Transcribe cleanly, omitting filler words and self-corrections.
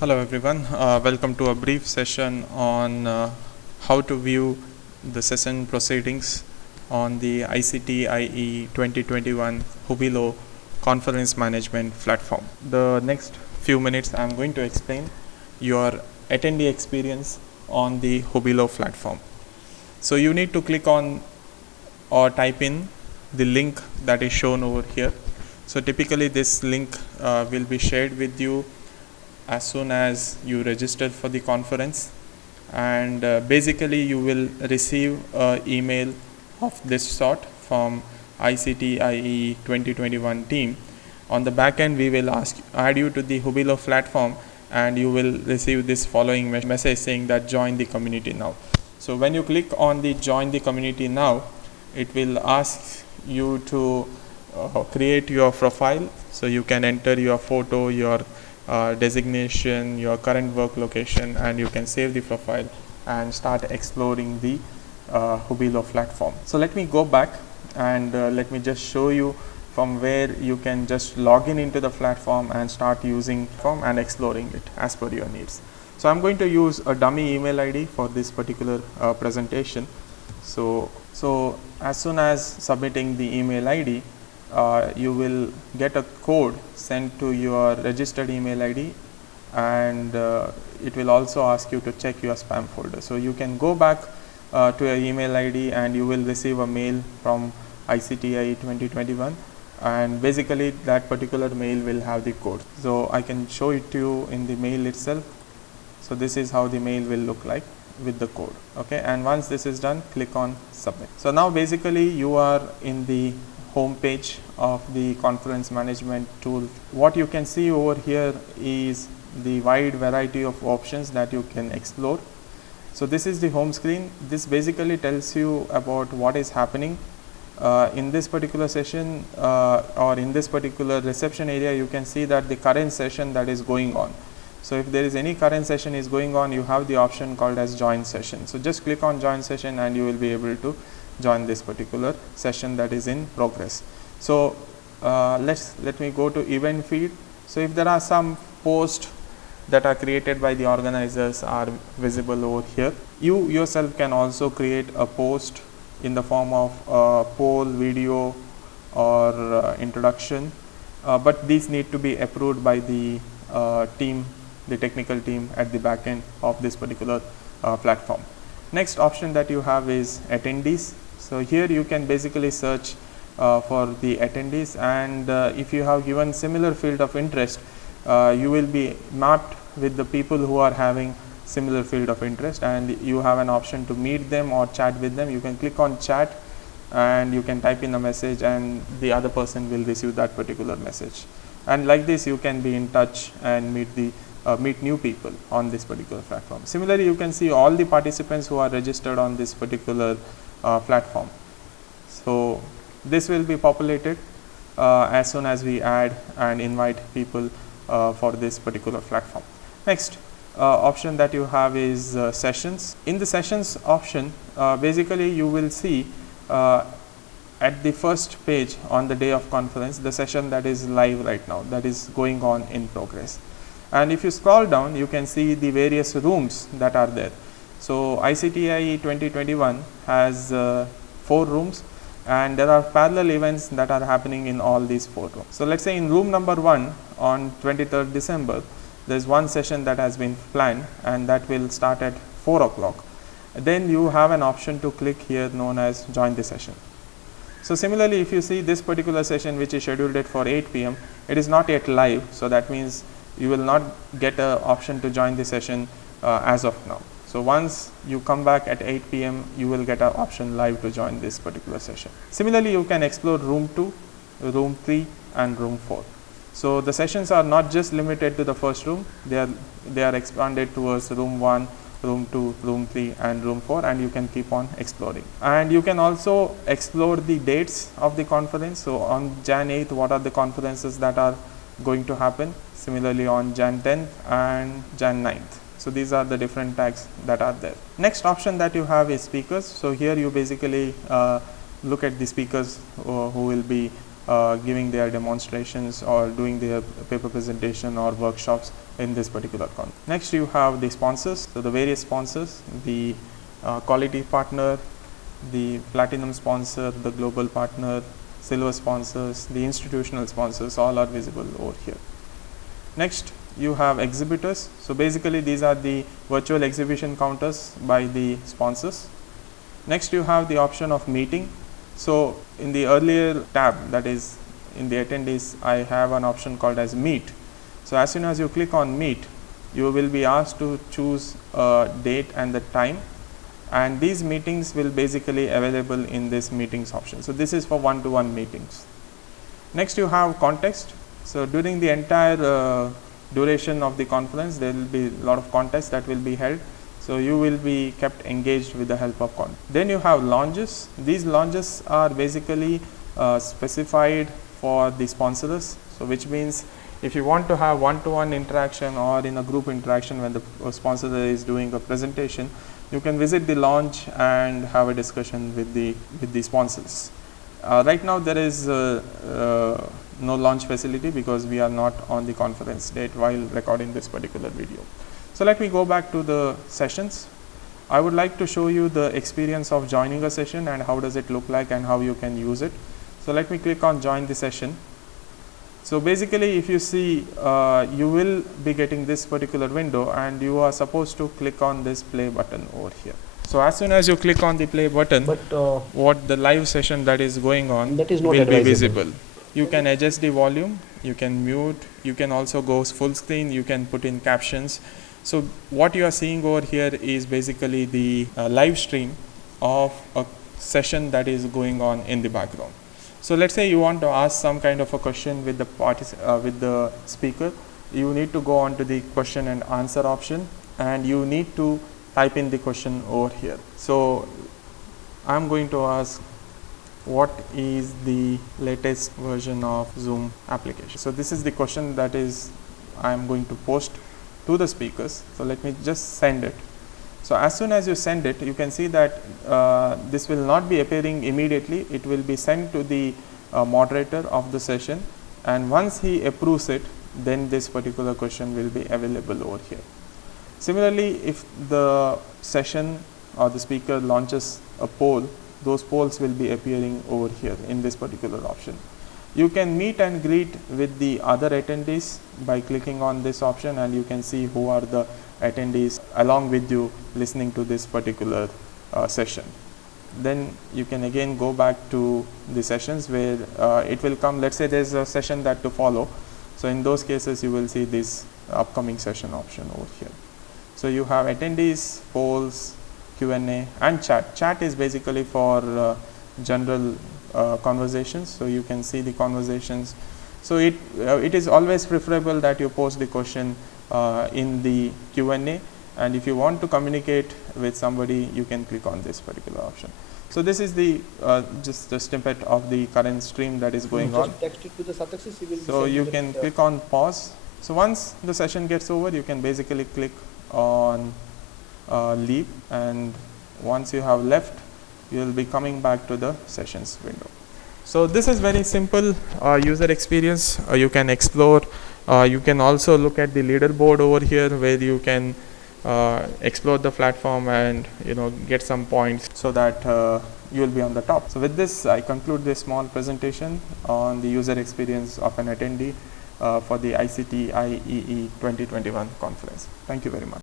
Hello everyone, welcome to a brief session on how to view the session proceedings on the ICTIEE 2021 Hubilo conference management platform. The next few minutes I am going to explain your attendee experience on the Hubilo platform. So you need to click on or type in the link that is shown over here. So typically this link will be shared with you as soon as you register for the conference, and basically you will receive an email of this sort from ICTIEE 2021 team. On the back end, we will add you to the Hubilo platform, and you will receive this following message saying that join the community now. So when you click on the join the community now, it will ask you to create your profile. So you can enter your photo, your designation, your current work location, and you can save the profile and start exploring the Hubilo platform. So let me go back and let me just show you from where you can just log in into the platform and start using form and exploring it as per your needs. So I'm going to use a dummy email ID for this particular presentation. So as soon as submitting the email ID, you will get a code sent to your registered email ID, and it will also ask you to check your spam folder. So you can go back to your email ID and you will receive a mail from ICTIEE 2021, and basically that particular mail will have the code. So I can show it to you in the mail itself. So this is how the mail will look like with the code. Okay, and once this is done, click on submit. So now basically you are in the home page of the conference management tool. What you can see over here is the wide variety of options that you can explore. So this is the home screen. This basically tells you about what is happening in this particular session, or in this particular reception area. You can see that the current session that is going on. So if there is any current session is going on, you have the option called as join session. So just click on join session and you will be able to join this particular session that is in progress. So let me go to event feed. So if there are some posts that are created by the organizers are visible over here, you yourself can also create a post in the form of a poll, video, or introduction, but these need to be approved by the team, the technical team at the back end of this particular platform. Next option that you have is attendees. So here you can basically search for the attendees, and if you have given similar field of interest, you will be mapped with the people who are having similar field of interest, and you have an option to meet them or chat with them. You can click on chat and you can type in a message, and the other person will receive that particular message. And like this you can be in touch and meet new people on this particular platform. Similarly, you can see all the participants who are registered on this particular platform. So this will be populated as soon as we add and invite people for this particular platform. Next option that you have is sessions. In the sessions option, basically you will see at the first page on the day of conference the session that is live right now, that is going on in progress. And if you scroll down, you can see the various rooms that are there. So ICTIEE 2021 has 4 rooms, and there are parallel events that are happening in all these 4 rooms. So let's say in room number 1 on 23rd December, there is one session that has been planned, and that will start at 4 o'clock. Then you have an option to click here known as join the session. So similarly, if you see this particular session which is scheduled at for 8 p.m, it is not yet live. So that means you will not get an option to join the session as of now. So once you come back at 8 p.m, you will get an option live to join this particular session. Similarly, you can explore room 2, room 3, and room 4. So the sessions are not just limited to the first room, they are expanded towards room 1, room 2, room 3, and room 4, and you can keep on exploring. And you can also explore the dates of the conference. So on Jan 8th, what are the conferences that are going to happen? Similarly on Jan 10th and Jan 9th. So these are the different tags that are there. Next option that you have is speakers. So here you basically look at the speakers who will be giving their demonstrations or doing their paper presentation or workshops in this particular conference. Next you have the sponsors, so the various sponsors, the quality partner, the platinum sponsor, the global partner, silver sponsors, the institutional sponsors, all are visible over here. Next you have exhibitors, so basically these are the virtual exhibition counters by the sponsors. Next you have the option of meeting. So in the earlier tab, that is in the attendees, I have an option called as meet. So as soon as you click on meet, you will be asked to choose a date and the time, and these meetings will basically available in this meetings option. So this is for one-to-one meetings. Next you have context. So during the entire duration of the conference, there will be a lot of contests that will be held. So you will be kept engaged with the help of content. Then you have lounges. These lounges are basically specified for the sponsors. So which means if you want to have one-to-one interaction or in a group interaction when the sponsor is doing a presentation, you can visit the lounge and have a discussion with the sponsors. Right now there is no launch facility because we are not on the conference date while recording this particular video. So let me go back to the sessions. I would like to show you the experience of joining a session and how does it look like and how you can use it. So let me click on join the session. So basically if you see, you will be getting this particular window and you are supposed to click on this play button over here. So as soon as you click on the play button, what the live session that is going on will be visible. You can adjust the volume, you can mute, you can also go full screen, you can put in captions. So what you are seeing over here is basically the live stream of a session that is going on in the background. So let's say you want to ask some kind of a question with the speaker. You need to go on to the question and answer option and you need to type in the question over here. So I'm going to ask, what is the latest version of Zoom application? So this is the question that is I'm going to post to the speakers. So let me just send it. So as soon as you send it, you can see that this will not be appearing immediately. It will be sent to the moderator of the session, and once he approves it, then this particular question will be available over here. Similarly, if the session or the speaker launches a poll, those polls will be appearing over here in this particular option. You can meet and greet with the other attendees by clicking on this option, and you can see who are the attendees along with you listening to this particular session. Then you can again go back to the sessions where it will come. Let's say there's a session that to follow. So in those cases, you will see this upcoming session option over here. So you have attendees, polls, Q&A, and chat. Chat is basically for general conversations. So you can see the conversations. So it is always preferable that you post the question in the Q&A, and if you want to communicate with somebody, you can click on this particular option. So this is the just a snippet of the current stream that is going on. Text it to the sub-axis, so you can click on pause. So once the session gets over, you can basically click on leave, and once you have left, you will be coming back to the sessions window. So this is very simple user experience. You can explore. You can also look at the leaderboard over here where you can explore the platform and get some points so that you will be on the top. So with this, I conclude this small presentation on the user experience of an attendee for the ICTIEE 2021 conference. Thank you very much.